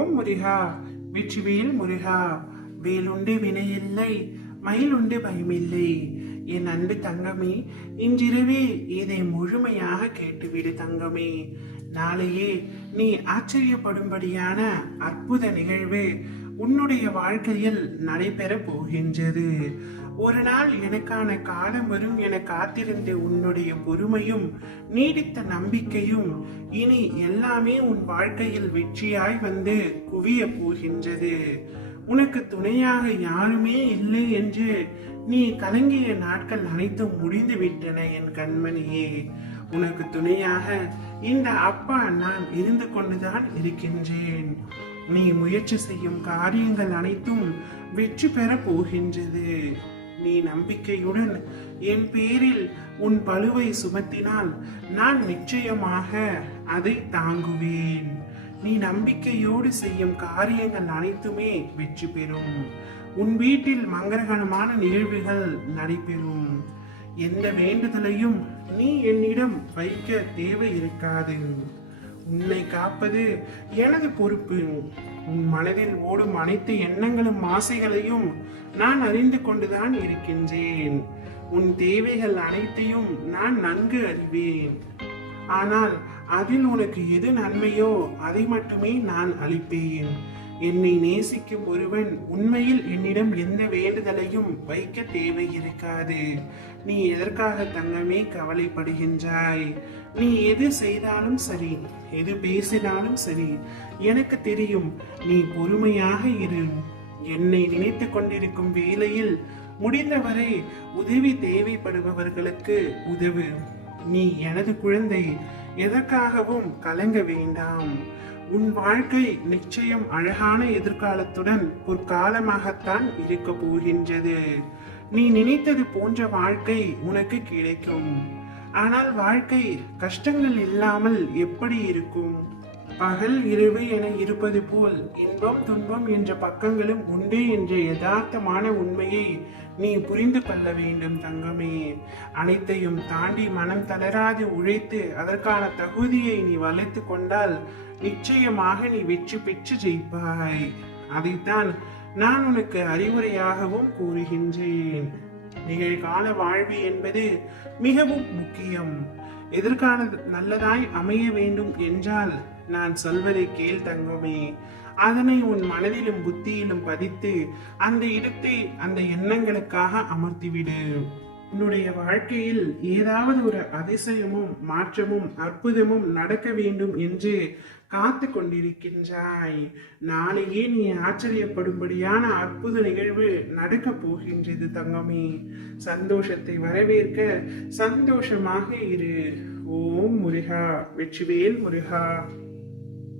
ஓம் முருகா. வெற்றிவேல் முருகா. வேலுண்டு வினையில்லை மயிலுண்டு பயமில்லை. என் அன்பு தங்கமே இன்றிரவே இதை முழுமையாக கேட்டுவிடு தங்கமே. நாளையே நீ ஆச்சரியப்படும்படியான அற்புத நிகழ்வு உன்னுடைய வாழ்க்கையில் நடைபெற போகின்றது. ஒரு நாள் எனக்கான காலம் வரும் என காத்திருந்த உன்னுடைய பொறுமையும் நீடித்த நம்பிக்கையும் இனி எல்லாமே உன் வாழ்க்கையில் வெற்றியாய் வந்து குவிய போகின்றது. உனக்கு துணையாக யாருமே இல்லை என்று நீ கலங்கிய நாட்கள் அனைத்தும் முடிந்து விட்டன என் கண்மணியே. உனக்கு துணையாக இந்த அப்பா நான் இருந்து கொண்டுதான் இருக்கின்றேன். நீ முயற்சி செய்யும் காரியங்கள் அனைத்தும் வெற்றி பெற போகின்றது. நீ நம்பிக்கையுடன் என் பேரில் உன் பழுவை சுமத்தினால் நான் நிச்சயமாக அதை தாங்குவேன். நீ நம்பிக்கையோடு செய்யும் காரியங்கள் அனைத்துமே வெற்றி பெறும். உன் வீட்டில் மங்களகரமான நிகழ்வுகள் நடைபெறும். எந்த வேண்டுதலையும் நீ என்னிடம் வைக்க தேவை இருக்காது. காப்பது எனது பொறுப்பு. உன் மனதில் ஓடும் அனைத்து எண்ணங்களும் ஆசைகளையும் நான் அறிந்து கொண்டுதான் இருக்கின்றேன். உன் தேவைகள் அனைத்தையும் நான் நன்கு அறிவேன். ஆனால் அதில் உனக்கு எது நன்மையோ அதை மட்டுமே நான் அளிப்பேன். என்னை நேசிக்கும் ஒருவன் உண்மையில் என்னிடம் எந்த வேண்டுதலையும் வைக்க தேவை இருக்காது நீ எதற்காக தங்கமே கவலைப்படுகின்றாய்? நீ எது செய்தாலும் சரி எது பேசினாலும் சரி எனக்கு தெரியும் நீ பொறுமையாக இரு. என்னை நினைத்து கொண்டிருக்கும் வேளையில் முடிந்தவரை உதவி தேவைப்படுபவர்களுக்கு உதவு. நீ எனது குழந்தை எதற்காகவும் கலங்க வேண்டாம். உன் வாழ்க்கை நிச்சயம் அழகான எதிர்காலத்துடன் பொற்காலமாகத்தான் இருக்க போகின்றது. நீ நினைத்தது போன்ற வாழ்க்கை உனக்கு கிடைக்கும். ஆனால் வாழ்க்கை கஷ்டங்கள் இல்லாமல் எப்படி இருக்கும்? பகல் இரவு என இருப்பது போல் இன்பம் துன்பம் என்ற பக்கங்களும் உண்டு என்ற யதார்த்தமான உண்மையை நீ புரிந்து கொள்ள வேண்டும் தங்கமே. அனைத்தையும் தாண்டி மனம் தளராது உழைத்து அதற்கான தகுதியை நீ வளைத்து கொண்டால் நிச்சயமாக நீ வெற்றி பெற்று ஜெயிப்பாய். அதைத்தான் நான் உனக்கு அறிவுரையாகவும் கூறுகின்றேன். நிகழ்கால வாழ்வு என்பது மிகவும் முக்கியம். எதிர்கால நல்லதாய் அமைய வேண்டும் என்றால் நான் சொல்வதை கேள் தங்கமே. அதனை உன் மனதிலும் புத்தியிலும் பதித்து அந்த இடத்தை அந்த எண்ணங்களுக்காக அமர்த்திவிடு. உன்னுடைய வாழ்க்கையில் ஏதாவது ஒரு அதிசயமும் மாற்றமும் அற்புதமும் நடக்க வேண்டும் என்று காத்து கொண்டிருக்கின்றாய். நாளையே நீ ஆச்சரியப்படும்படியான அற்புத நிகழ்வு நடக்கப் போகின்றது தங்கமே. சந்தோஷத்தை வரவேற்க சந்தோஷமாக இரு. ஓம் முருகா வெற்றிவேல் முருகா.